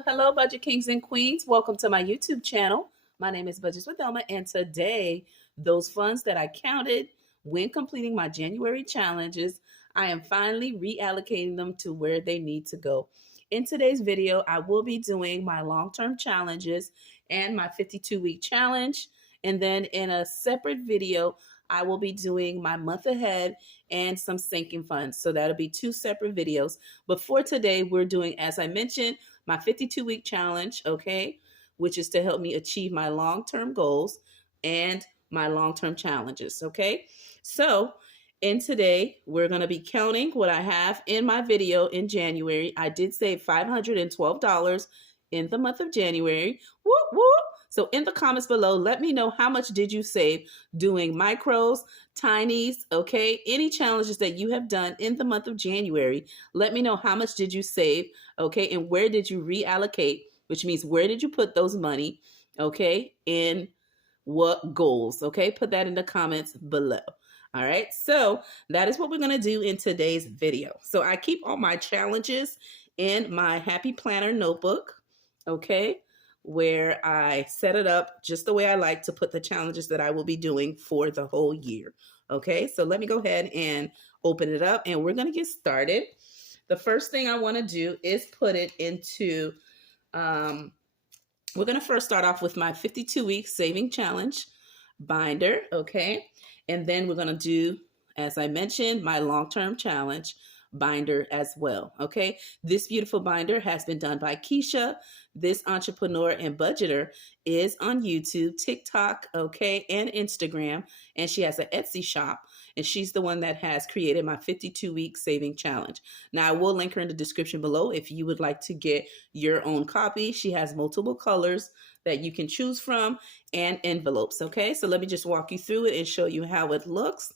Hello, Budget Kings and Queens. Welcome to my YouTube channel. My name is Budgets with Elma, and today, those funds that I counted when completing my January challenges, I am finally reallocating them to where they need to go. In today's video, I will be doing my long-term challenges and my 52-week challenge. And then in a separate video, I will be doing my month ahead and some sinking funds. So that'll be two separate videos. But for today, we're doing, as I mentioned, my 52-week challenge, okay, which is to help me achieve my long-term goals and my long-term challenges, okay? So in today, we're going to be counting what I have in my video in January. I did save $512 in the month of January. Whoop, whoop. So in the comments below, let me know how much did you save doing micros, tinies, okay? Any challenges that you have done in the month of January, let me know how much did you save, okay? And where did you reallocate, which means where did you put those money, okay? In what goals, okay? Put that in the comments below. All right, so that is what we're gonna do in today's video. So I keep all my challenges in my Happy Planner notebook, okay? Where I set it up just the way I like to put the challenges that I will be doing for the whole year. Okay, so let me go ahead and open it up and we're gonna get started. The first thing I wanna do is put it into, we're gonna first start off with my 52-week saving challenge binder, okay? And then we're gonna do, as I mentioned, my long-term challenge binder as well, okay? This beautiful binder has been done by Keisha. This entrepreneur and budgeter is on YouTube, TikTok, okay, and Instagram, and she has an Etsy shop, and she's the one that has created my 52-week saving challenge. Now, I will link her in the description below if you would like to get your own copy. She has multiple colors that you can choose from and envelopes, okay? So let me just walk you through it and show you how it looks.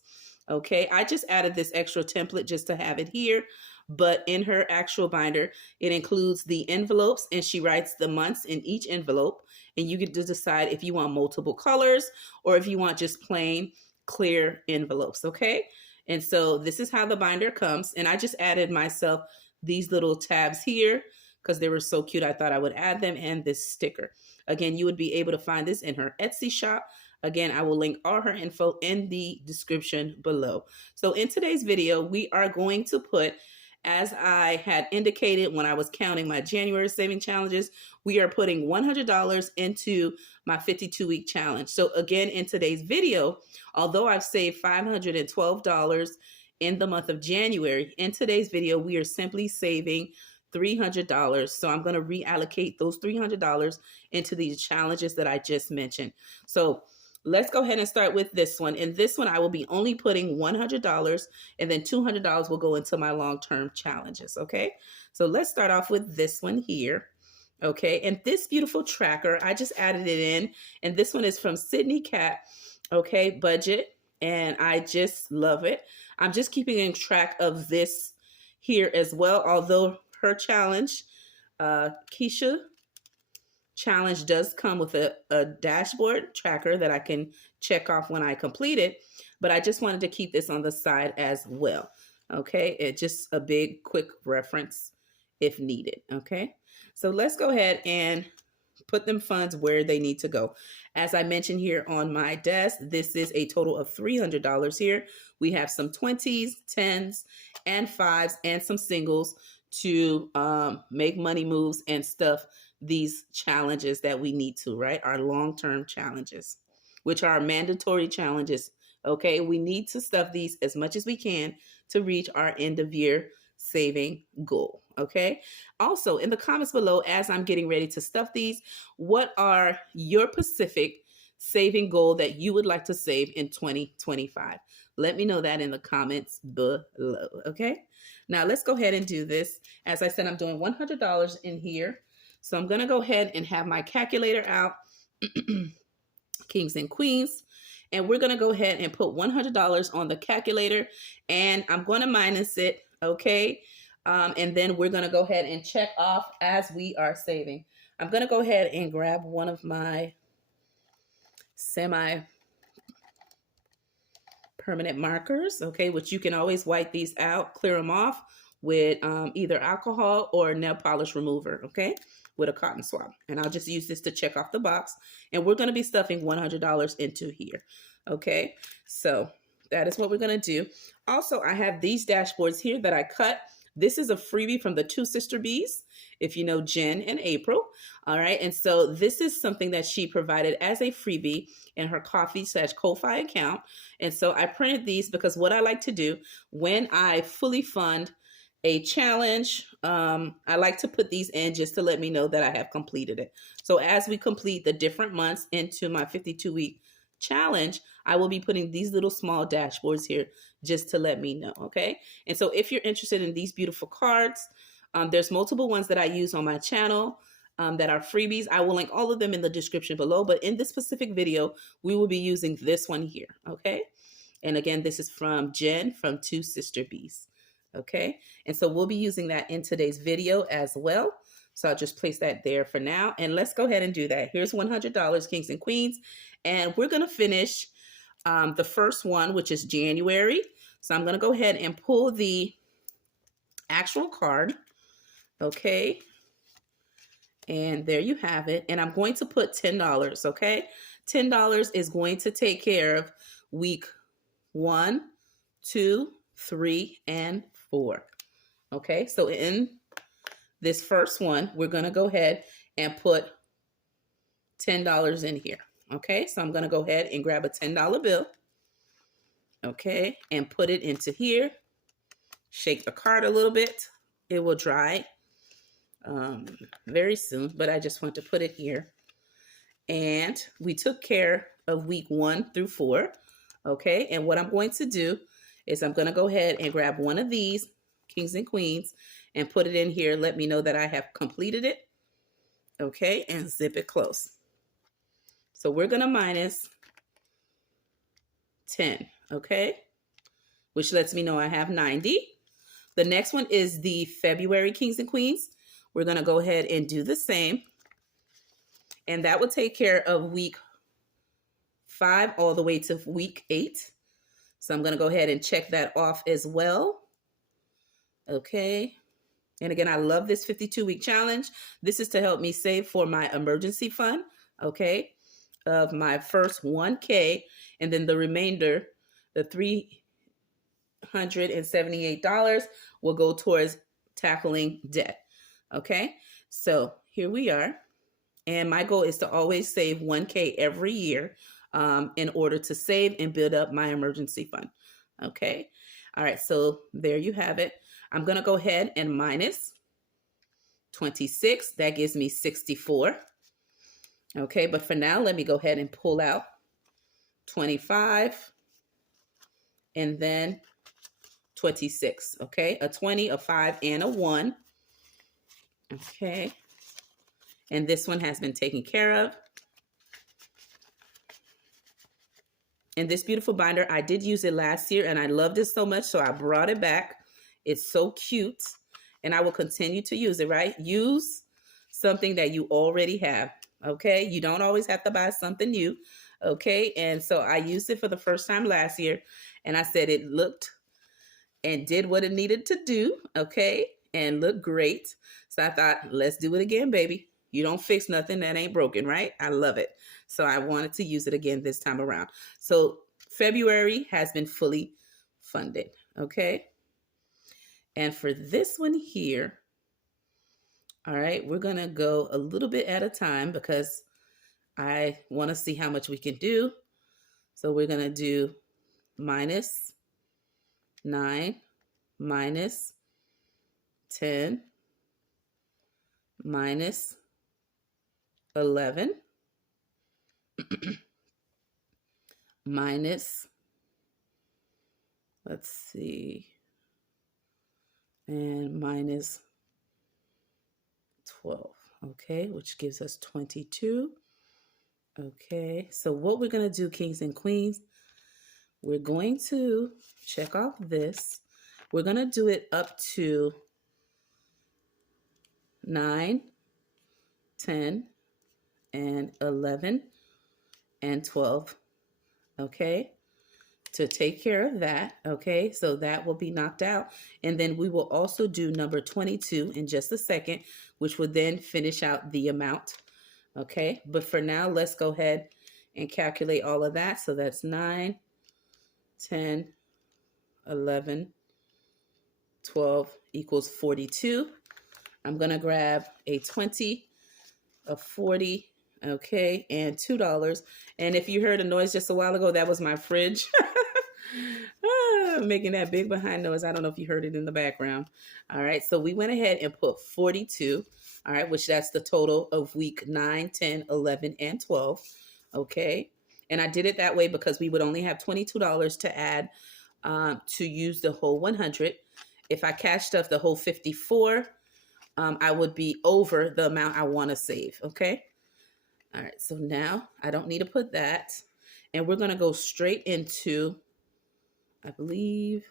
Okay, I just added this extra template just to have it here, but in her actual binder, it includes the envelopes and she writes the months in each envelope, and you get to decide if you want multiple colors or if you want just plain clear envelopes, okay? And so this is how the binder comes, and I just added myself these little tabs here because they were so cute. I thought I would add them, and this sticker. Again, you would be able to find this in her Etsy shop. Again, I will link all her info in the description below. So in today's video, we are going to put, as I had indicated when I was counting my January saving challenges, we are putting $100 into my 52-week challenge. So again, in today's video, although I've saved $512 in the month of January, in today's video, we are simply saving $300. So I'm going to reallocate those $300 into these challenges that I just mentioned. So let's go ahead and start with this one. In this one, I will be only putting $100, and then $200 will go into my long-term challenges, okay? So let's start off with this one here, okay? And this beautiful tracker, I just added it in, and this one is from Sydney Cat, okay, budget, and I just love it. I'm just keeping in track of this here as well, although her challenge, Keisha challenge does come with a dashboard tracker that I can check off when I complete it, but I just wanted to keep this on the side as well. Okay, it's just a big quick reference if needed. Okay, so let's go ahead and put them funds where they need to go. As I mentioned here on my desk, this is a total of $300 here. We have some 20s, 10s, and 5s, and some singles to make money moves and stuff these challenges that we need to, right? Our long-term challenges, which are mandatory challenges. Okay, we need to stuff these as much as we can to reach our end of year saving goal. Okay, also in the comments below, as I'm getting ready to stuff these, what are your specific saving goal that you would like to save in 2025? Let me know that in the comments below. Okay, now let's go ahead and do this. As I said, I'm doing $100 in here. So I'm going to go ahead and have my calculator out, kings and queens, and we're going to go ahead and put $100 on the calculator, and I'm going to minus it, okay? And then we're going to go ahead and check off as we are saving. I'm going to go ahead and grab one of my semi-permanent markers, okay, which you can always wipe these out, clear them off with either alcohol or nail polish remover, okay? with a cotton swab. And I'll just use this to check off the box. And we're going to be stuffing $100 into here. Okay, so that is what we're going to do. Also, I have these dashboards here that I cut. This is a freebie from the two sister bees, if you know Jen and April. All right, and so this is something that she provided as a freebie in her Ko-fi account. And so I printed these because what I like to do when I fully fund a challenge, I like to put these in just to let me know that I have completed it. So as we complete the different months into my 52-week challenge, I will be putting these little small dashboards here just to let me know, okay? And so if you're interested in these beautiful cards, there's multiple ones that I use on my channel that are freebies. I will link all of them in the description below, but in this specific video, we will be using this one here, okay? And again, this is from Jen from Two Sister Bees, okay? And so we'll be using that in today's video as well. So I'll just place that there for now. And let's go ahead and do that. Here's $100, kings and queens. And we're going to finish the first one, which is January. So I'm going to go ahead and pull the actual card. Okay. And there you have it. And I'm going to put $10. Okay. $10 is going to take care of week 1, 2, 3, and 4. Okay. So in this first one, we're going to go ahead and put $10 in here. Okay, so I'm going to go ahead and grab a $10 bill. Okay, and put it into here. Shake the card a little bit. It will dry very soon, but I just want to put it here. And we took care of week 1 through 4. Okay, and what I'm going to do is I'm going to go ahead and grab one of these kings and queens and put it in here. Let me know that I have completed it. Okay, and zip it close. So we're going to minus 10, okay, which lets me know I have 90. The next one is the February kings and queens. We're going to go ahead and do the same. And that will take care of week 5 all the way to week 8. So I'm going to go ahead and check that off as well. Okay. And again, I love this 52-week challenge. This is to help me save for my emergency fund, okay, of my first 1K, and then the remainder, the $378 will go towards tackling debt. Okay, so here we are. And my goal is to always save 1K every year in order to save and build up my emergency fund. Okay, all right, so there you have it. I'm going to go ahead and minus 26. That gives me 64. Okay, but for now, let me go ahead and pull out 25 and then 26. Okay, a 20, a 5, and a 1. Okay, and this one has been taken care of. And this beautiful binder, I did use it last year and I loved it so much, so I brought it back. It's so cute, and I will continue to use it, right? Use something that you already have. Okay, you don't always have to buy something new. Okay, and so I used it for the first time last year, and I said it looked and did what it needed to do. Okay, and looked great. So I thought, let's do it again, baby. You don't fix nothing that ain't broken, right? I love it. So I wanted to use it again this time around. So February has been fully funded. Okay, and for this one here, all right, we're going to go a little bit at a time because I want to see how much we can do. So we're going to do minus 9, minus 10, minus 11, minus, let's see, and minus 12, okay, which gives us 22. Okay, so what we're going to do, kings and queens, we're going to check off this. We're going to do it up to 9, 10, and 11, and 12, okay? to take care of that. Okay, so that will be knocked out. And then we will also do number 22 in just a second, which will then finish out the amount. Okay, but for now, let's go ahead and calculate all of that. So that's 9, 10, 11, 12 equals 42. I'm going to grab a 20, a 40, okay, and $2. And if you heard a noise just a while ago, that was my fridge. Making that big behind noise. I don't know if you heard it in the background. All right, so we went ahead and put 42, all right, which that's the total of week 9, 10, 11, and 12, okay? And I did it that way because we would only have $22 to add to use the whole 100. If I cashed up the whole 54, I would be over the amount I want to save, okay? All right, so now I don't need to put that. And we're going to go straight into, I believe,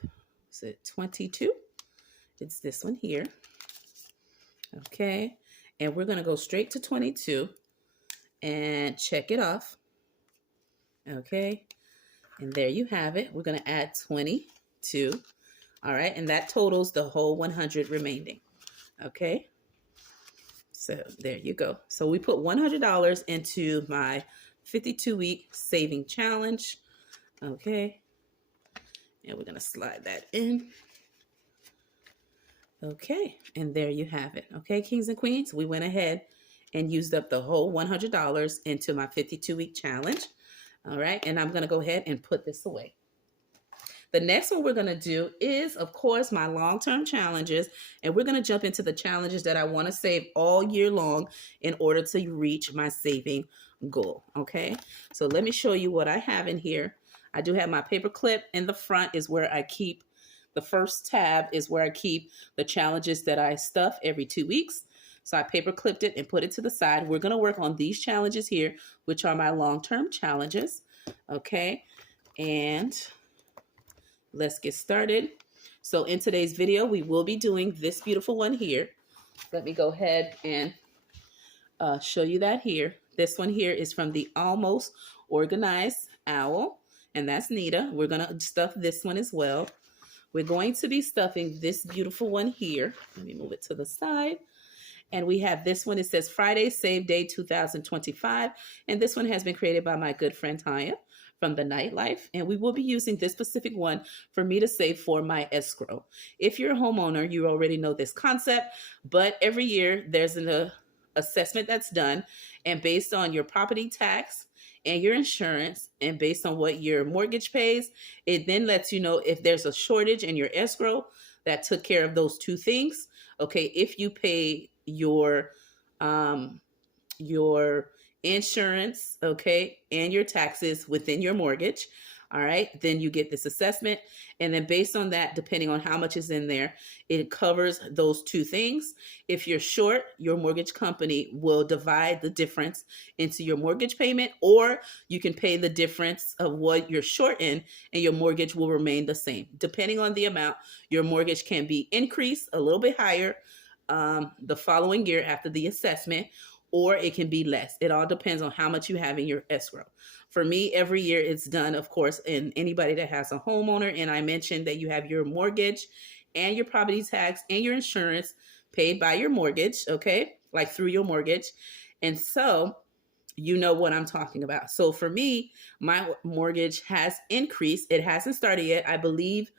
is it 22? It's this one here. Okay, and we're going to go straight to 22 and check it off. Okay, and there you have it. We're going to add 22. All right, and that totals the whole 100 remaining. Okay, so there you go. So we put $100 into my 52-week saving challenge. Okay, and we're going to slide that in. Okay, and there you have it. Okay, kings and queens, we went ahead and used up the whole $100 into my 52-week challenge. All right, and I'm going to go ahead and put this away. The next one we're going to do is, of course, my long-term challenges, and we're going to jump into the challenges that I want to save all year long in order to reach my saving goal. Okay, so let me show you what I have in here. I do have my paper clip. In the front is where I keep, the first tab is where I keep the challenges that I stuff every 2 weeks. So I paper clipped it and put it to the side. We're going to work on these challenges here, which are my long-term challenges. Okay, and let's get started. So in today's video, we will be doing this beautiful one here. Let me go ahead and show you that here. This one here is from the Almost Organized Owl, and that's Nita. We're going to stuff this one as well. We're going to be stuffing this beautiful one here. Let me move it to the side. And we have this one. It says Friday Save Day 2025. And this one has been created by my good friend Tanya from the Nightlife. And we will be using this specific one for me to save for my escrow. If you're a homeowner, you already know this concept. But every year there's an assessment that's done. And based on your property tax and your insurance, and based on what your mortgage pays, it then lets you know if there's a shortage in your escrow that took care of those two things. Okay, if you pay your insurance, okay, and your taxes within your mortgage, all right, then you get this assessment. And then based on that, depending on how much is in there, it covers those two things. If you're short, your mortgage company will divide the difference into your mortgage payment, or you can pay the difference of what you're short in and your mortgage will remain the same. Depending on the amount, your mortgage can be increased a little bit higher the following year after the assessment, or it can be less. It all depends on how much you have in your escrow. For me, every year it's done, of course, in anybody that has a homeowner. And I mentioned that you have your mortgage and your property tax and your insurance paid by your mortgage, okay? Like through your mortgage. And so you know what I'm talking about. So for me, my mortgage has increased. It hasn't started yet. I believe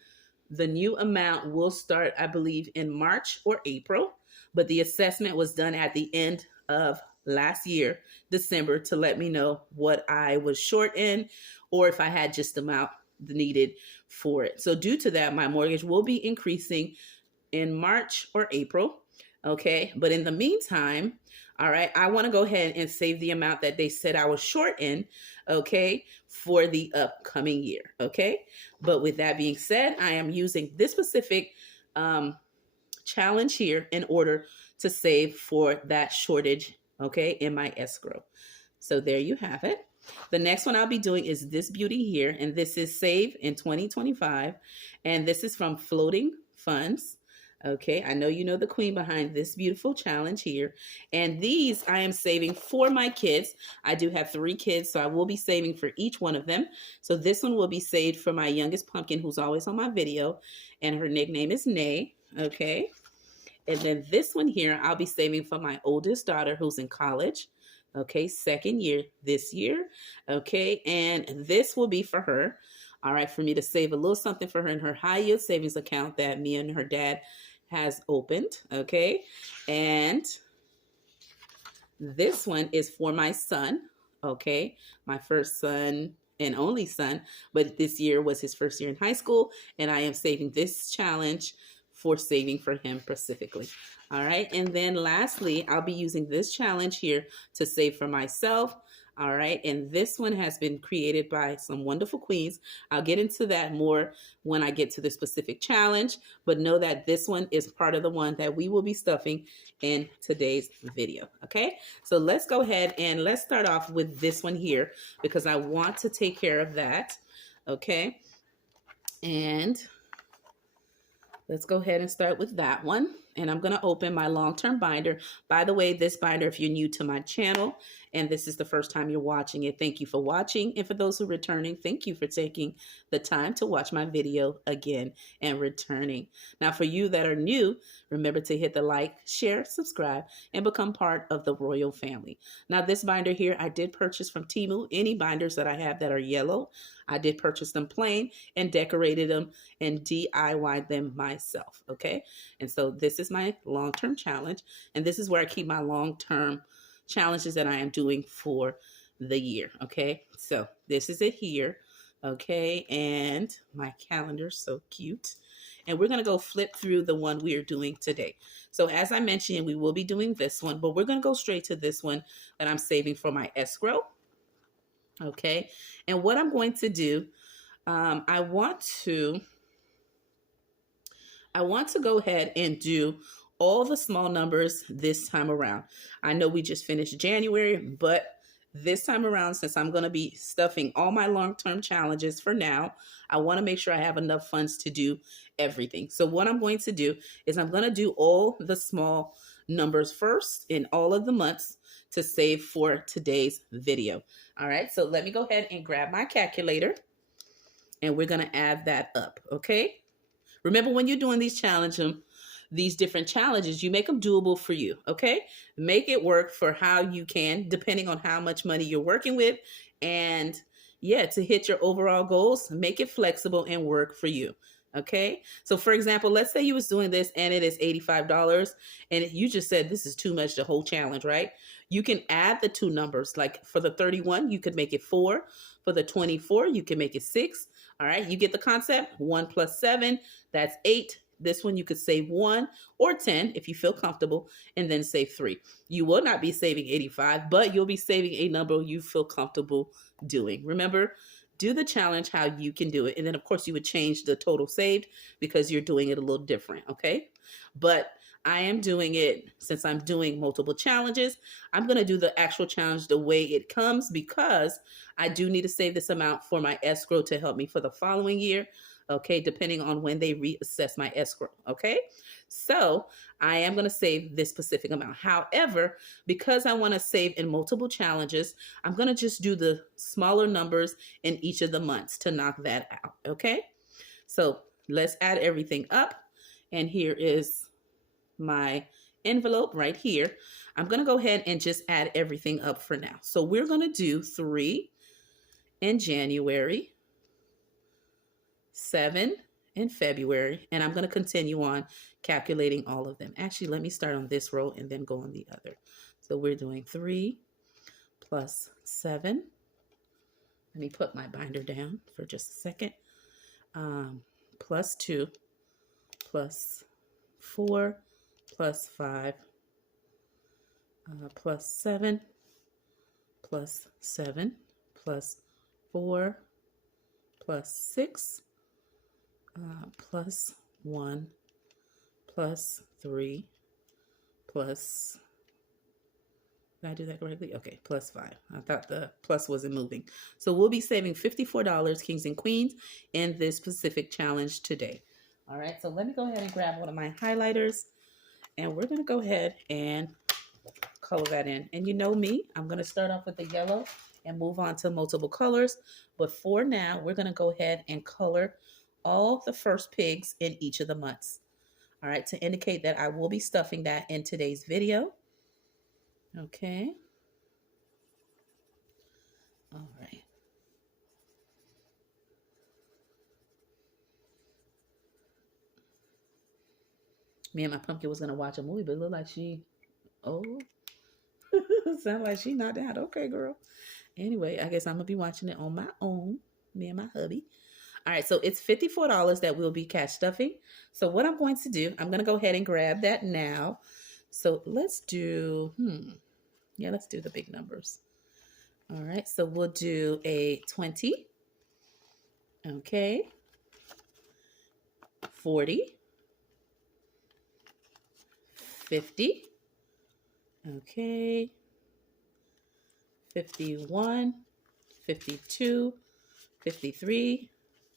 the new amount will start, I believe, in March or April. But the assessment was done at the end of last year, December, to let me know what I was short in or if I had just the amount needed for it. So due to that, my mortgage will be increasing in March or April. Okay. But in the meantime, all right, I want to go ahead and save the amount that they said I was short in, okay, for the upcoming year. Okay. But with that being said, I am using this specific challenge here in order to save for that shortage, okay, in my escrow. So there you have it. The next one I'll be doing is this beauty here, and this is Save in 2025, and this is from Floating Funds. Okay, I know you know the queen behind this beautiful challenge here. And these I am saving for my kids. I do have 3 kids, so I will be saving for each one of them. So this one will be saved for my youngest pumpkin, who's always on my video, and her nickname is Nay. Okay. And then this one here, I'll be saving for my oldest daughter who's in college. Okay, 2nd year this year. Okay, and this will be for her. All right, for me to save a little something for her in her high yield savings account that me and her dad has opened. Okay, and this one is for my son. Okay, my first son and only son, but this year was his first year in high school, and I am saving this challenge for saving for him specifically. All right, and then lastly, I'll be using this challenge here to save for myself. All right, and this one has been created by some wonderful queens. I'll get into that more when I get to the specific challenge, but know that this one is part of the one that we will be stuffing in today's video. Okay, so let's go ahead and let's start off with this one here because I want to take care of that. Okay, and let's go ahead and start with that one. And I'm going to open my long-term binder. By the way, this binder, if you're new to my channel and this is the first time you're watching it, thank you for watching. And for those who are returning, thank you for taking the time to watch my video again and returning. Now, for you that are new, remember to hit the like, share, subscribe, and become part of the royal family. Now, this binder here, I did purchase from Temu. Any binders that I have that are yellow, I did purchase them plain and decorated them and DIY'd them myself, okay? And so this is my long-term challenge, and this is where I keep my long-term challenges that I am doing for the year, okay? So this is it here, okay? And my calendar's so cute. And we're going to go flip through the one we are doing today. So as I mentioned, we will be doing this one, but we're going to go straight to this one that I'm saving for my escrow, okay? And what I'm going to do, I want to go ahead and do all the small numbers this time around. I know we just finished January, but this time around, since I'm going to be stuffing all my long-term challenges for now, I want to make sure I have enough funds to do everything. So what I'm going to do is I'm going to do all the small numbers first in all of the months to save for today's video. All right, so let me go ahead and grab my calculator and we're going to add that up, okay? Remember, when you're doing these different challenges, you make them doable for you, okay? Make it work for how you can, depending on how much money you're working with. And yeah, to hit your overall goals, make it flexible and work for you, okay? So for example, let's say you was doing this and it is $85 and you just said this is too much, the whole challenge, right? You can add the 2 numbers. Like for the 31, you could make it 4. For the 24, you can make it 6. All right, you get the concept. 1 plus 7, that's 8. This one you could save 1 or 10 if you feel comfortable, and then save 3. You will not be saving 85, but you'll be saving a number you feel comfortable doing. Remember, do the challenge how you can do it. And then of course you would change the total saved because you're doing it a little different, okay? But I am doing it, since I'm doing multiple challenges, I'm going to do the actual challenge the way it comes because I do need to save this amount for my escrow to help me for the following year, okay, depending on when they reassess my escrow, okay? So I am going to save this specific amount. However, because I want to save in multiple challenges, I'm going to just do the smaller numbers in each of the months to knock that out, okay? So let's add everything up, and here is my envelope right here. I'm going to go ahead and just add everything up for now. So we're going to do 3 in January, 7 in February, and I'm going to continue on calculating all of them. Actually, let me start on this row and then go on the other. So we're doing 3 plus 7. Let me put my binder down for just a second. Plus 2 plus 4 plus 5 plus 7 plus 7 plus 4 plus 6 plus 1 plus 3 plus, did I do that correctly? Okay, plus 5. I thought the plus wasn't moving. So we'll be saving $54, kings and queens, in this specific challenge today. All right, so let me go ahead and grab one of my highlighters, and we're going to go ahead and color that in. And you know me, I'm going to start off with the yellow and move on to multiple colors. But for now, we're going to go ahead and color all the first pigs in each of the months. All right, to indicate that I will be stuffing that in today's video. Okay. All right. Me and my pumpkin was going to watch a movie, but it looked like she, oh, sound like she knocked out. Okay, girl. Anyway, I guess I'm going to be watching it on my own, me and my hubby. All right, so it's $54 that we'll be cash stuffing. So what I'm going to do, I'm going to go ahead and grab that now. So let's do, let's do the big numbers. All right, so we'll do a 20. Okay. 40. 50. Okay. 51. 52. 53.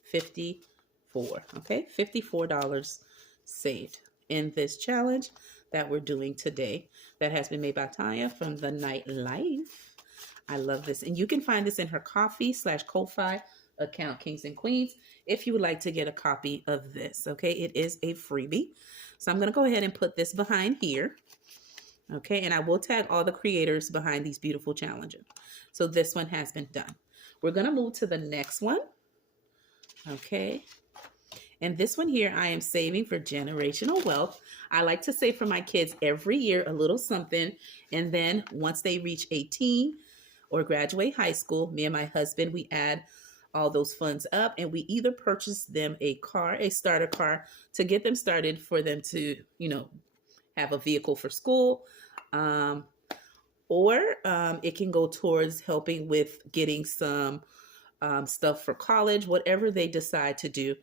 54. Okay, $54 saved in this challenge that we're doing today. That has been made by Tanya from the Nightlife. I love this, and you can find this in her Ko-fi account, Kings and Queens, if you would like to get a copy of this. Okay, it is a freebie. So I'm going to go ahead and put this behind here. Okay, and I will tag all the creators behind these beautiful challenges. So this one has been done. We're going to move to the next one. Okay, and this one here I am saving for generational wealth. I like to save for my kids every year a little something, and then once they reach 18 or graduate high school, me and my husband, we add all those funds up, and we either purchase them a car, a starter car, to get them started for them to, have a vehicle for school, or it can go towards helping with getting some stuff for college, whatever they decide to do.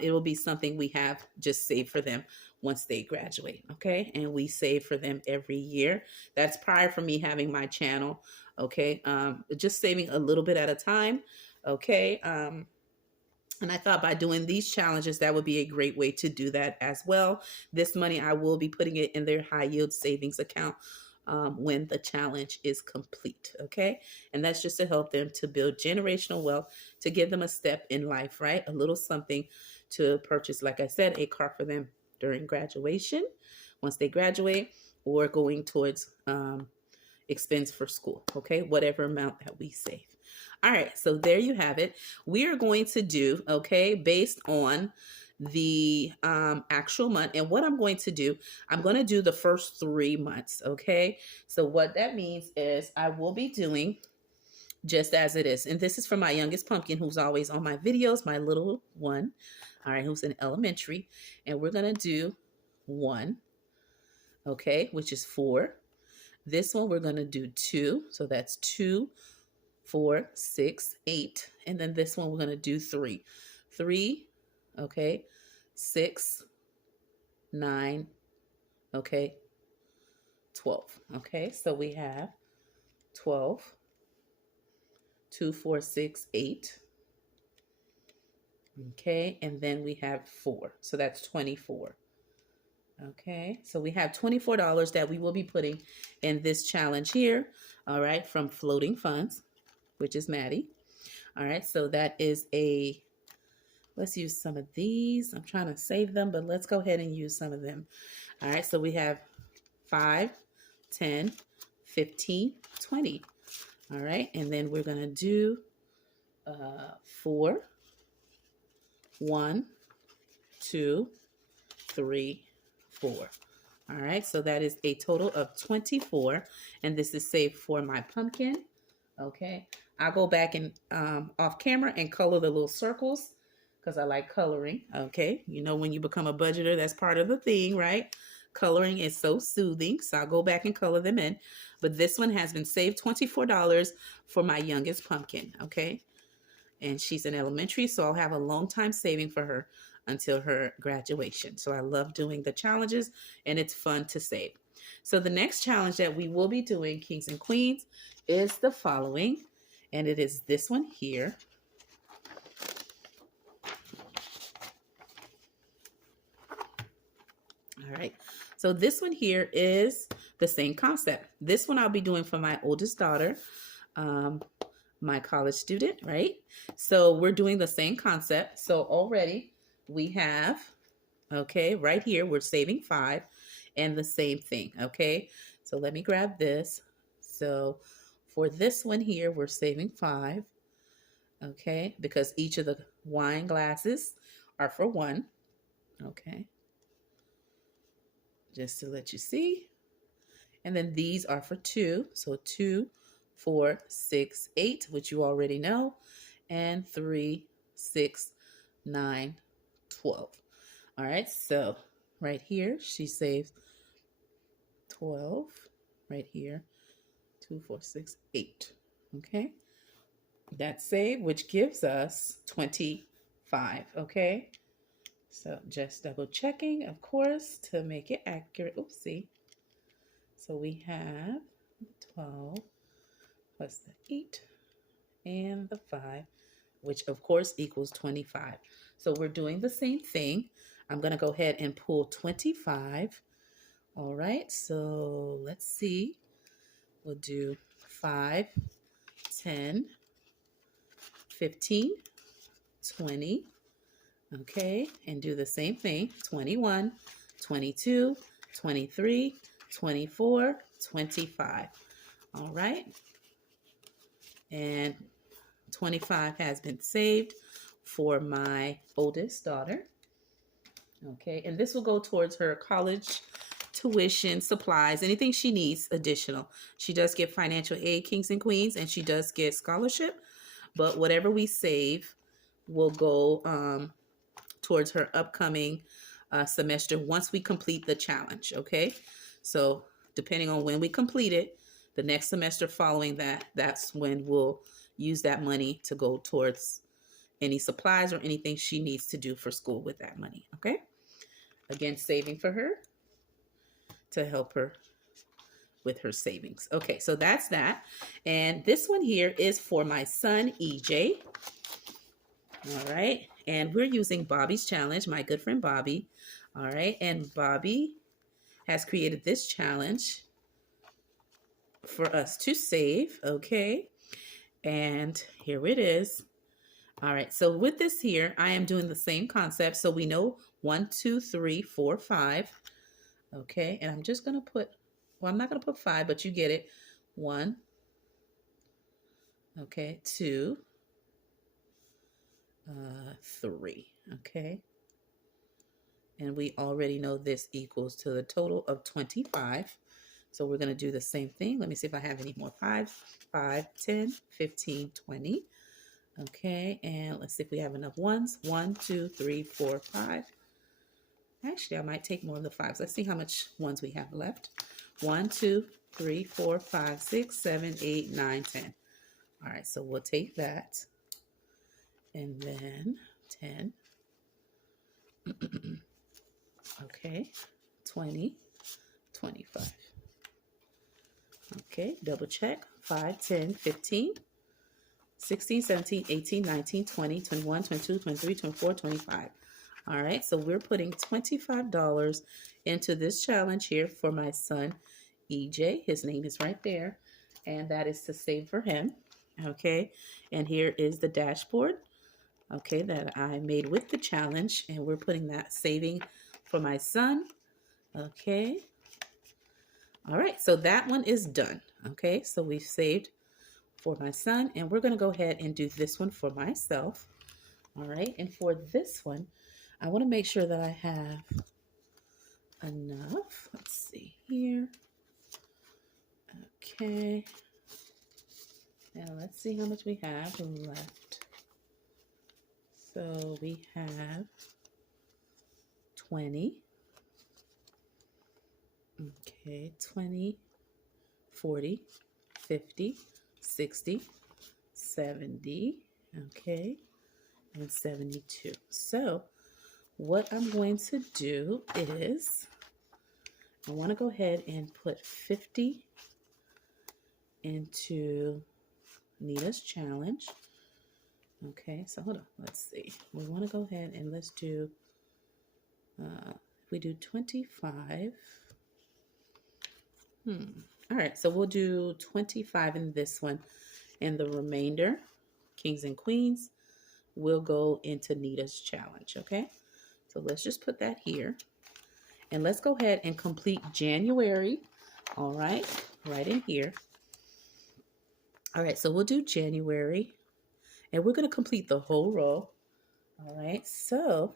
It will be something we have just saved for them once they graduate. Okay. And we save for them every year. That's prior for me having my channel. Okay. Just saving a little bit at a time. Okay. And I thought by doing these challenges, that would be a great way to do that as well. This money, I will be putting it in their high yield savings account when the challenge is complete. Okay. And that's just to help them to build generational wealth, to give them a step in life, right? A little something to purchase, like I said, a car for them during graduation, once they graduate, or going towards expense for school. Okay. Whatever amount that we save. All right. So there you have it. We are going to do, okay, based on the actual month. And what I'm going to do, I'm going to do the first 3 months. Okay. So what that means is I will be doing just as it is. And this is for my youngest pumpkin, who's always on my videos, my little one. All right. Who's in elementary. And we're going to do 1. Okay. Which is 4. This one, we're going to do 2. So that's 2, 4, 6, 8. And then this one, we're going to do 3. 3. Okay. 6, 9. Okay. 12. Okay. So we have 12, 2, 4, 6, 8. Okay. And then we have 4. So that's 24. Okay. So we have $24 that we will be putting in this challenge here. All right. From floating funds, which is Maddie. All right. So that is let's use some of these. I'm trying to save them, but let's go ahead and use some of them. All right. So we have 5, 10, 15, 20. All right. And then we're going to do 4, 1, 2, 3, 4. All right. So that is a total of 24. And this is saved for my pumpkin. Okay. I'll go back and off camera and color the little circles because I like coloring. Okay. You know, when you become a budgeter, that's part of the thing, right? Coloring is so soothing. So I'll go back and color them in. But this one has been saved $24 for my youngest pumpkin. Okay. And she's in elementary, so I'll have a long time saving for her until her graduation. So I love doing the challenges, and it's fun to save. So the next challenge that we will be doing, Kings and Queens, is the following. And it is this one here. All right. So this one here is the same concept. This one I'll be doing for my oldest daughter, my college student, right? So we're doing the same concept. So already we have, okay, right here, we're saving 5 and the same thing, okay? So let me grab this. So for this one here, we're saving 5, okay? Because each of the wine glasses are for 1, okay? Just to let you see. And then these are for 2. So 2, 4, 6, 8, which you already know. And 3, 6, 9, 12. All right, so right here, she saves 12. Right here, 2, 4, 6, 8. Okay, that's saved, which gives us 25. Okay, so just double checking, of course, to make it accurate. Oopsie. So we have 12 plus the 8 and the 5, which of course equals 25. So we're doing the same thing. I'm going to go ahead and pull 25. All right, so let's see. We'll do 5, 10, 15, 20. Okay, and do the same thing. 21, 22, 23, 24, 25. All right. And 25 has been saved for my oldest daughter. Okay, and this will go towards her college tuition, supplies, anything she needs additional. She does get financial aid, Kings and Queens, and she does get scholarship. But whatever we save will go towards her upcoming semester once we complete the challenge, okay? So depending on when we complete it, the next semester following that, that's when we'll use that money to go towards any supplies or anything she needs to do for school with that money, okay? Again, saving for her to help her with her savings. Okay, so that's that. And this one here is for my son, EJ. All right, and we're using Bobby's challenge, my good friend Bobby. All right, and Bobby has created this challenge for us to save, okay? And here it is. All right, so with this here, I am doing the same concept. So we know 1, 2, 3, 4, 5. Okay, and I'm just going to put, well, I'm not going to put 5, but you get it. 1, okay, 2, 3, okay. And we already know this equals to the total of 25. So we're going to do the same thing. Let me see if I have any more 5, 5, 10, 15, 20. Okay, and let's see if we have enough ones. 1, 2, 3, 4, 5. Actually, I might take more of the 5s. Let's see how much ones we have left. 1, 2, 3, 4, 5, 6, 7, 8, 9, 10. All right, so we'll take that. And then 10. Okay, 20, 25. Okay, double check. 5, 10, 15, 16, 17, 18, 19, 20, 21, 22, 23, 24, 25. All right, so we're putting $25 into this challenge here for my son, EJ. His name is right there, and that is to save for him. Okay, and here is the dashboard, okay, that I made with the challenge, and we're putting that saving for my son. Okay. All right, so that one is done. Okay, so we've saved for my son, and we're going to go ahead and do this one for myself. All right, and for this one, I want to make sure that I have enough. Let's see here. Okay, now let's see how much we have left. So we have 20. Okay, 20, 40, 50, 60, 70, okay, and 72. So what I'm going to do is I want to go ahead and put 50 into Nita's challenge. Okay, so hold on, let's see. We want to go ahead and let's do If we do 25, all right, so we'll do 25 in this one, and the remainder, kings and queens, will go into Nita's challenge, okay? So let's just put that here. And let's go ahead and complete January, all right in here. All right, so we'll do January, and we're going to complete the whole row. All right, so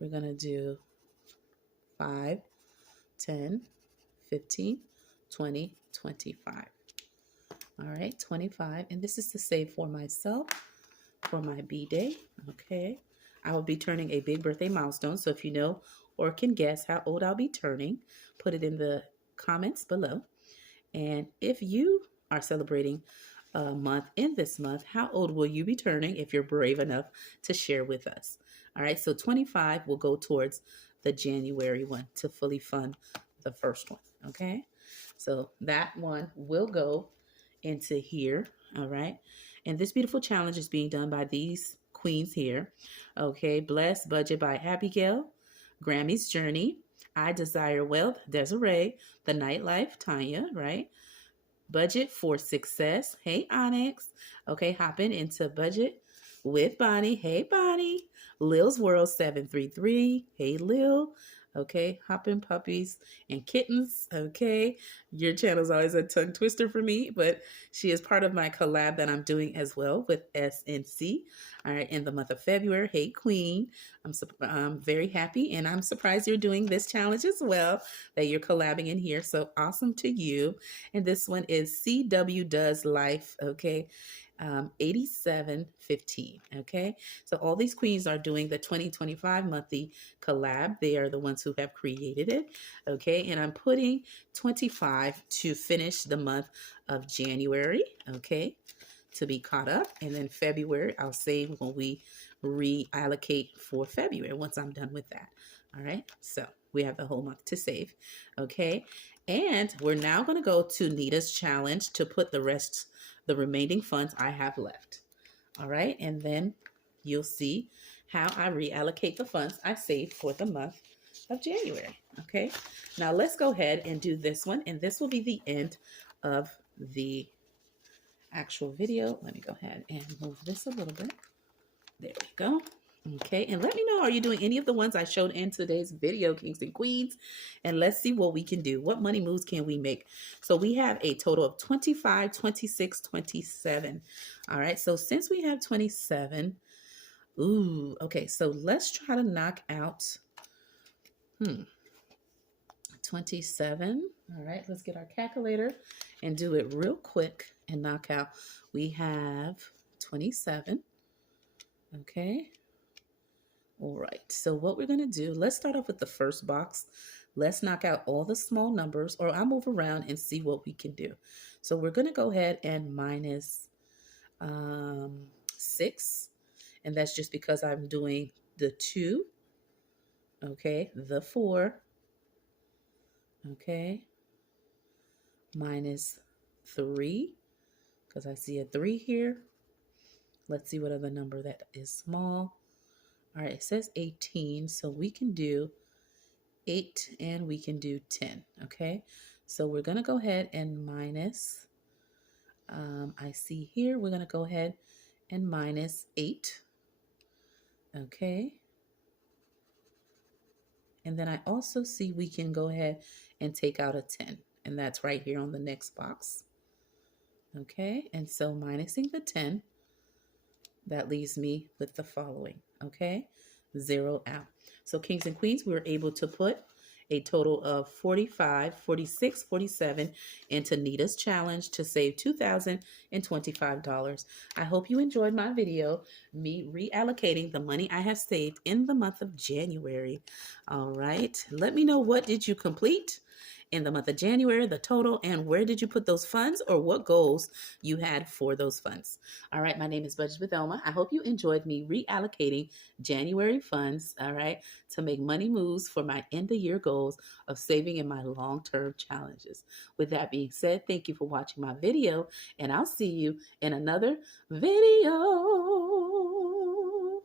we're going to do 5, 10, 15, 20, 25. All right, 25, and this is to save for myself for my B-Day, okay? I will be turning a big birthday milestone, so if you know or can guess how old I'll be turning, put it in the comments below. And if you are celebrating a month in this month, how old will you be turning if you're brave enough to share with us? All right, so 25 will go towards the January one to fully fund the first one, okay? So that one will go into here, all right? And this beautiful challenge is being done by these queens here, okay? Blessed Budget by Abigail, Grammy's Journey, I Desire Wealth, Desiree, The Nightlife, Tanya, right? Budget for Success, hey Onyx, okay? Hopping into Budget with Bonnie, hey Bonnie. Lil's World 733, hey Lil. Okay, Hopping Puppies and Kittens. Okay, your channel's always a tongue twister for me, but she is part of my collab that I'm doing as well with SNC. All right, in the month of February. Hey Queen, I'm very happy, and I'm surprised you're doing this challenge as well, that you're collabing in here. So awesome to you. And this one is CW Does Life. Okay. 8715. Okay, so all these queens are doing the 2025 monthly collab. They are the ones who have created it. Okay, and I'm putting 25 to finish the month of January. Okay, to be caught up, and then February I'll save when we reallocate for February once I'm done with that. All right, so we have the whole month to save. Okay, and we're now going to go to Nita's challenge to put the remaining funds I have left. All right, and then you'll see how I reallocate the funds I saved for the month of January. Okay, now let's go ahead and do this one, and this will be the end of the actual video. Let me go ahead and move this a little bit. There we go. Okay, and let me know, are you doing any of the ones I showed in today's video, kings and queens? And let's see what we can do. What money moves can we make? So we have a total of 25, 26, 27. All right, so since we have 27, okay, so let's try to knock out 27. All right, let's get our calculator and do it real quick and knock out. We have 27. Okay. All right, so what we're going to do, let's start off with the first box. Let's knock out all the small numbers, or I'll move around and see what we can do. So we're going to go ahead and minus 6, and that's just because I'm doing the 2, okay, the 4, okay, minus 3, because I see a 3 here. Let's see what other number that is small. All right, it says 18, so we can do 8 and we can do 10, okay? So we're going to go ahead and minus, I see here, we're going to go ahead and minus 8, okay? And then I also see we can go ahead and take out a 10, and that's right here on the next box, okay? And so minusing the 10, that leaves me with the following, okay? 0 out. So kings and queens, we were able to put a total of 45, 46, 47 into Nita's challenge to save $2,025. I hope you enjoyed my video, me reallocating the money I have saved in the month of January. All right, let me know, what did you complete in the month of January, the total, and where did you put those funds, or what goals you had for those funds. All right, my name is Budget with 𝐂𝐚𝐬𝐡. I hope you enjoyed me reallocating January funds, all right, to make money moves for my end of year goals of saving in my long-term challenges. With that being said, thank you for watching my video, and I'll see you in another video.